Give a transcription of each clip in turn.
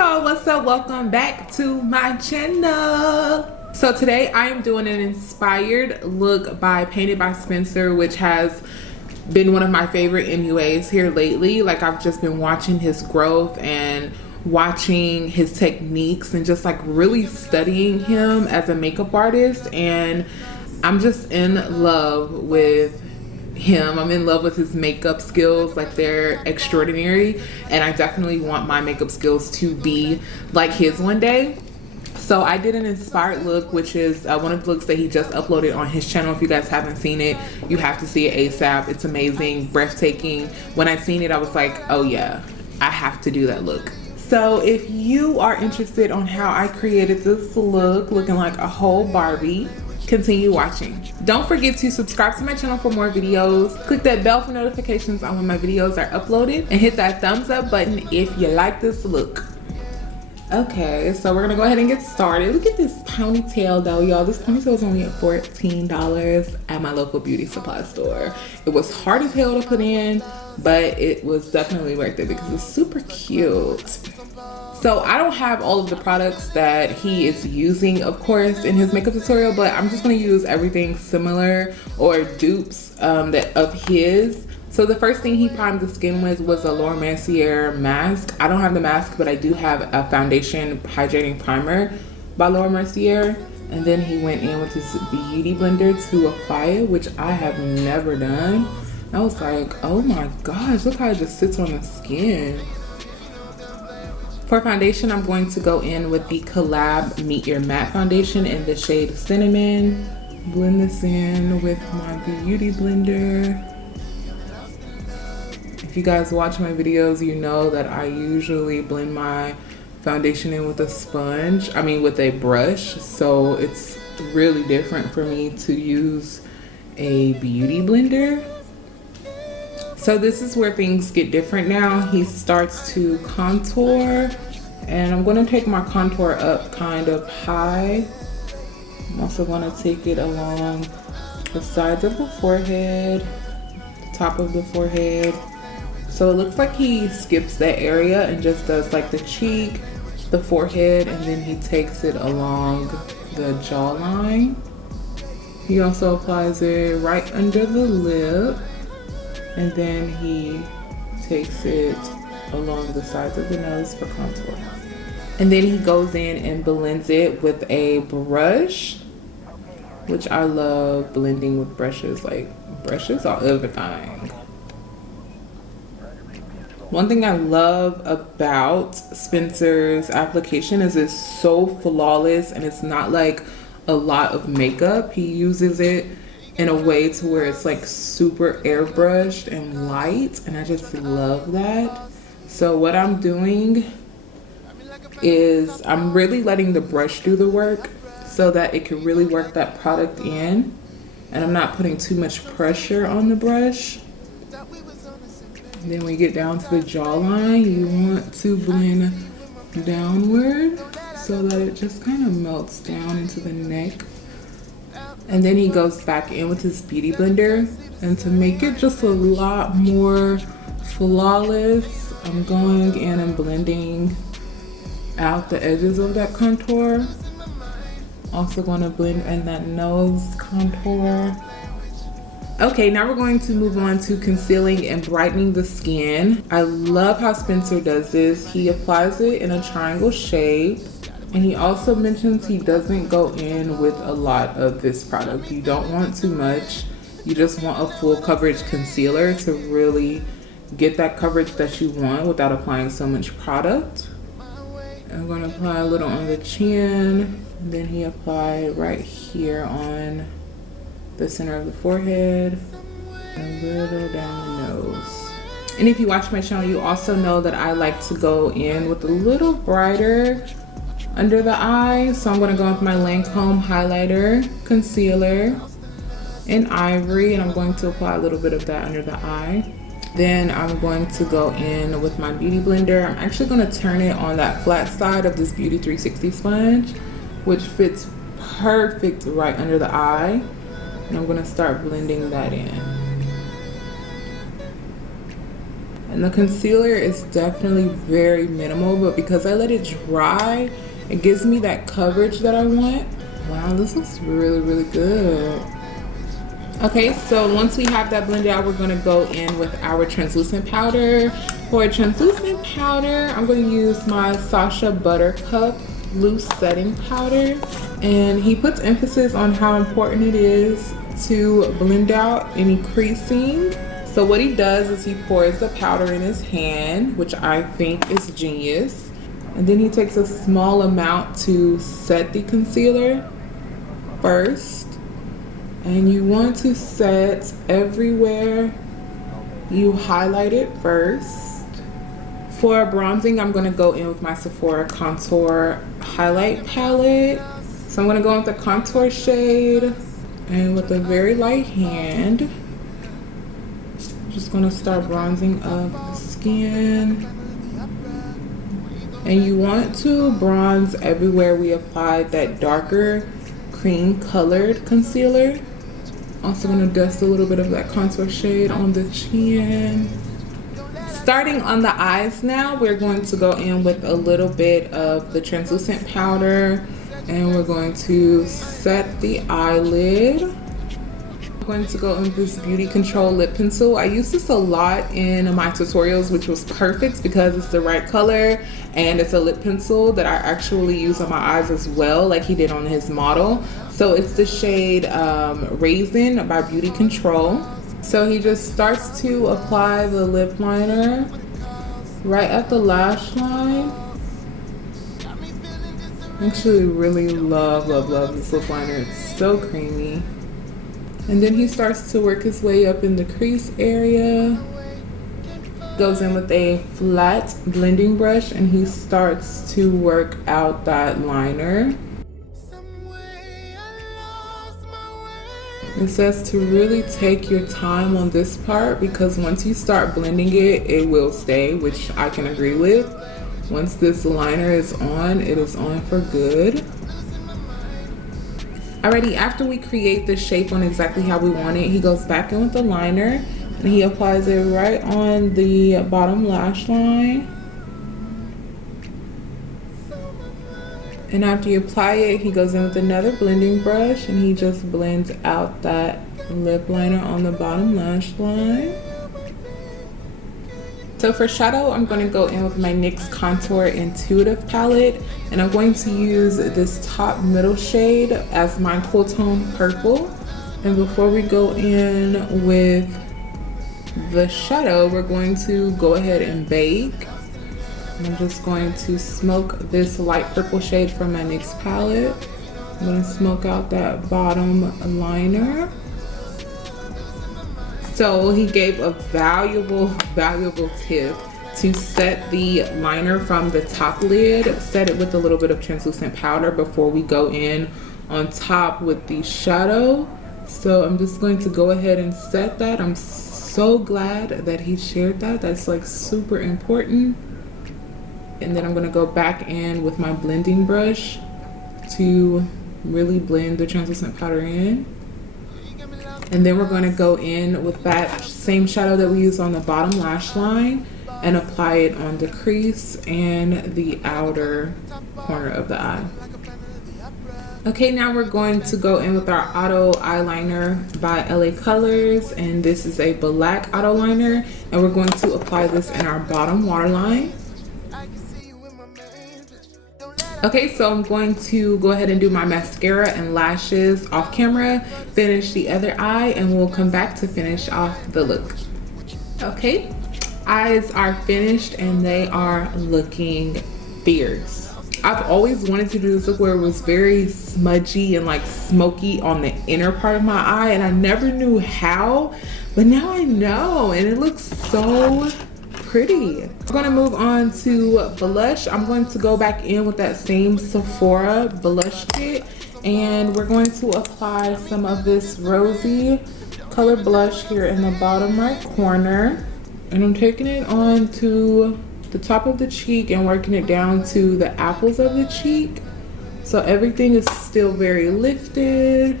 y'all, what's up? Welcome back to my channel. So today I am doing an inspired look by Painted by Spencer, which has been one of my favorite MUAs here lately. Like, I've just been watching his growth and watching his techniques and just like really studying him as a makeup artist, and I'm just in love with him. I'm in love with his makeup skills. Like, they're extraordinary, and I definitely want my makeup skills to be like his one day. So I did an inspired look, which is one of the looks that he just uploaded on his channel. If you guys haven't seen it, you have to see it ASAP. It's amazing, breathtaking. When I seen it, I was like, oh yeah, I have to do that look. So if you are interested on how I created this look, looking like a whole Barbie, continue watching. Don't forget to subscribe to my channel for more videos. Click that bell for notifications on when my videos are uploaded, and hit that thumbs up button if you like this look. Okay, so we're gonna go ahead and get started. Look at this ponytail though, y'all. This ponytail was only at $14 at my local beauty supply store. It was hard as hell to put in, but it was definitely worth it because it's super cute. So I don't have all of the products that he is using, of course, in his makeup tutorial, but I'm just gonna use everything similar or dupes of his. So the first thing he primed the skin with was a Laura Mercier mask. I don't have the mask, but I do have a foundation hydrating primer by Laura Mercier. And then he went in with his beauty blender to apply it, which I have never done. I was like, oh my gosh, look how it just sits on the skin. For foundation, I'm going to go in with the Collab Meet Your Matte foundation in the shade Cinnamon. Blend this in with my beauty blender. If you guys watch my videos, you know that I usually blend my foundation in with a sponge, with a brush. So it's really different for me to use a beauty blender. So this is where things get different now. He starts to contour, and I'm gonna take my contour up kind of high. I'm also gonna take it along the sides of the forehead, the top of the forehead. So it looks like he skips that area and just does like the cheek, the forehead, and then he takes it along the jawline. He also applies it right under the lip, and then he takes it along the sides of the nose for contour. And then he goes in and blends it with a brush, which I love blending with brushes. Like, brushes are everything. One thing I love about Spencer's application is it's so flawless, and it's not like a lot of makeup. He uses it in a way to where it's like super airbrushed and light, and I just love that. So what I'm doing is I'm really letting the brush do the work so that it can really work that product in, and I'm not putting too much pressure on the brush. And then when you get down to the jawline, you want to blend downward so that it just kind of melts down into the neck. And then he goes back in with his beauty blender, and to make it just a lot more flawless, I'm going in and blending out the edges of that contour. Also going to blend in that nose contour. Okay, now we're going to move on to concealing and brightening the skin. I love how Spencer does this. He applies it in a triangle shape, and he also mentions he doesn't go in with a lot of this product. You don't want too much. You just want a full coverage concealer to really get that coverage that you want without applying so much product. I'm going to apply a little on the chin, and then he applied right here on the center of the forehead, and a little down the nose. And if you watch my channel, you also know that I like to go in with a little brighter under the eye. So I'm going to go with my Lancome highlighter, concealer in Ivory, and I'm going to apply a little bit of that under the eye. Then I'm going to go in with my beauty blender. I'm actually going to turn it on that flat side of this Beauty 360 sponge, which fits perfect right under the eye. And I'm gonna start blending that in. And the concealer is definitely very minimal, but because I let it dry, it gives me that coverage that I want. Wow, this looks really, really good. Okay, so once we have that blended out, we're gonna go in with our translucent powder. For a translucent powder, I'm gonna use my Sasha Buttercup loose setting powder. And he puts emphasis on how important it is to blend out any creasing. So what he does is he pours the powder in his hand, which I think is genius. And then he takes a small amount to set the concealer first. And you want to set everywhere you highlight it first. For bronzing, I'm gonna go in with my Sephora Contour Highlight Palette. So I'm gonna go in with the contour shade, and with a very light hand, I'm just gonna start bronzing up the skin. And you want to bronze everywhere we applied that darker cream colored concealer. Also gonna dust a little bit of that contour shade on the chin. Starting on the eyes now, we're going to go in with a little bit of the translucent powder, and we're going to set the eyelid. I'm going to go in with this Beauty Control lip pencil. I use this a lot in my tutorials, which was perfect because it's the right color and it's a lip pencil that I actually use on my eyes as well, like he did on his model. So it's the shade Raisin by Beauty Control. So he just starts to apply the lip liner right at the lash line. I actually really love this lip liner. It's so creamy. And then he starts to work his way up in the crease area. Goes in with a flat blending brush and he starts to work out that liner. It says to really take your time on this part because once you start blending it, it will stay, which I can agree with. Once this liner is on, it is on for good. Alrighty, after we create the shape on exactly how we want it, he goes back in with the liner and he applies it right on the bottom lash line. And after you apply it, he goes in with another blending brush and he just blends out that lip liner on the bottom lash line. So for shadow, I'm going to go in with my NYX Contour Intuitive palette, and I'm going to use this top middle shade as my cool tone purple. And before we go in with the shadow, we're going to go ahead and bake. I'm just going to smoke this light purple shade from my NYX palette. I'm going to smoke out that bottom liner. So he gave a valuable tip to set the liner from the top lid. Set it with a little bit of translucent powder before we go in on top with the shadow. So I'm just going to go ahead and set that. I'm so glad that he shared that. That's like super important. And then I'm gonna go back in with my blending brush to really blend the translucent powder in. And then we're gonna go in with that same shadow that we used on the bottom lash line and apply it on the crease and the outer corner of the eye. Okay, now we're going to go in with our auto eyeliner by LA Colors, and this is a black auto liner, and we're going to apply this in our bottom waterline. Okay, so I'm going to go ahead and do my mascara and lashes off camera, finish the other eye, and we'll come back to finish off the look. Okay, eyes are finished and they are looking fierce. I've always wanted to do this look where it was very smudgy and like smoky on the inner part of my eye, and I never knew how, but now I know, and it looks so pretty. We're gonna move on to blush. I'm going to go back in with that same Sephora blush kit, and we're going to apply some of this rosy color blush here in the bottom right corner. And I'm taking it on to the top of the cheek and working it down to the apples of the cheek. So everything is still very lifted.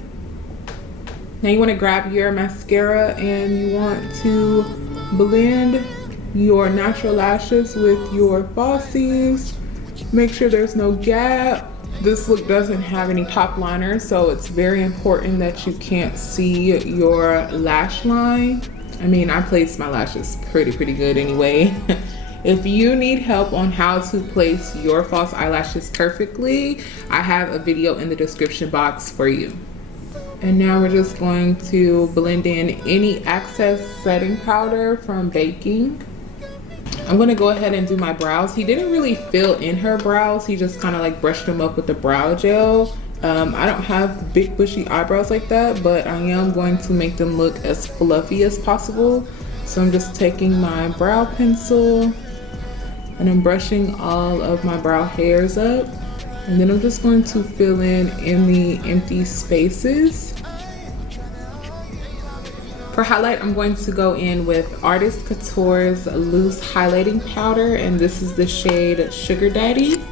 Now you want to grab your mascara and you want to blend your natural lashes with your falsies. Make sure there's no gap. This look doesn't have any top liner, so it's very important that you can't see your lash line. I mean, I place my lashes pretty good anyway. If you need help on how to place your false eyelashes perfectly, I have a video in the description box for you. And now we're just going to blend in any excess setting powder from baking. I'm gonna go ahead and do my brows. He didn't really fill in her brows. He just kind of like brushed them up with the brow gel. I don't have big bushy eyebrows like that, but I am going to make them look as fluffy as possible. So I'm just taking my brow pencil and I'm brushing all of my brow hairs up. And then I'm just going to fill in the empty spaces. For highlight, I'm going to go in with Artist Couture's loose highlighting powder, and this is the shade Sugar Daddy.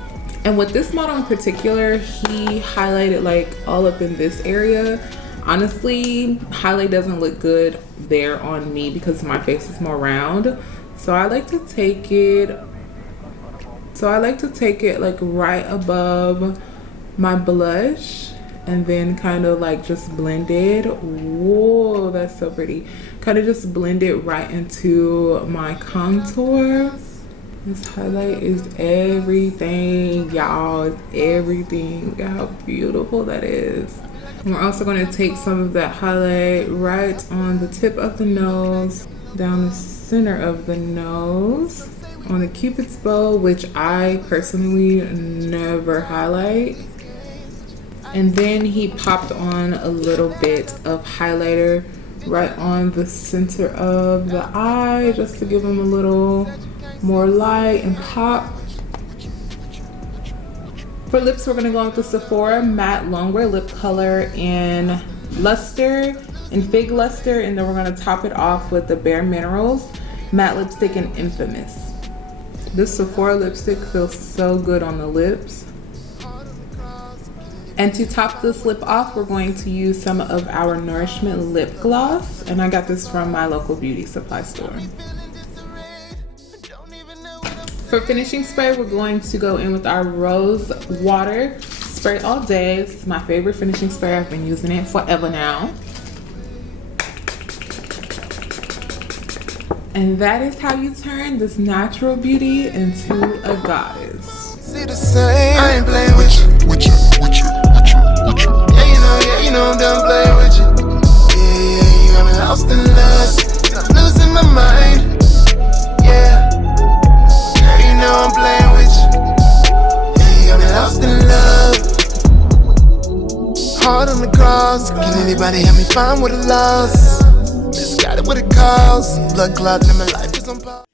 And with this model in particular, he highlighted like all up in this area. Honestly, highlight doesn't look good there on me because my face is more round. So I like to take it like right above my blush and then kind of like just blend it. Whoa, that's so pretty. Kind of just blend it right into my contour. This highlight is everything, y'all. It's everything. Look at how beautiful that is. And we're also going to take some of that highlight right on the tip of the nose, down the center of the nose, on the Cupid's bow, which I personally never highlight. And then he popped on a little bit of highlighter right on the center of the eye, just to give him a little more light and pop. For lips, we're gonna go with the Sephora Matte Longwear Lip Color in Luster, in Fig Luster, and then we're gonna top it off with the Bare Minerals Matte Lipstick in Infamous. This Sephora lipstick feels so good on the lips. And to top this lip off, we're going to use some of our Nourishment Lip Gloss, and I got this from my local beauty supply store. For finishing spray, we're going to go in with our Rose Water Spray All Day. It's my favorite finishing spray. I've been using it forever now. And that is how you turn this natural beauty into a goddess. See the same. I ain't playing with you. Yeah, you know I'm done playing with you. Yeah, you got me lost in lust. I'm losing my mind. Yeah, you know I'm playing with you. Yeah, you got me lost in love. Heart on the cross. Can anybody help me find what I lost? Misguided what it calls. Blood clot in my life is on pause.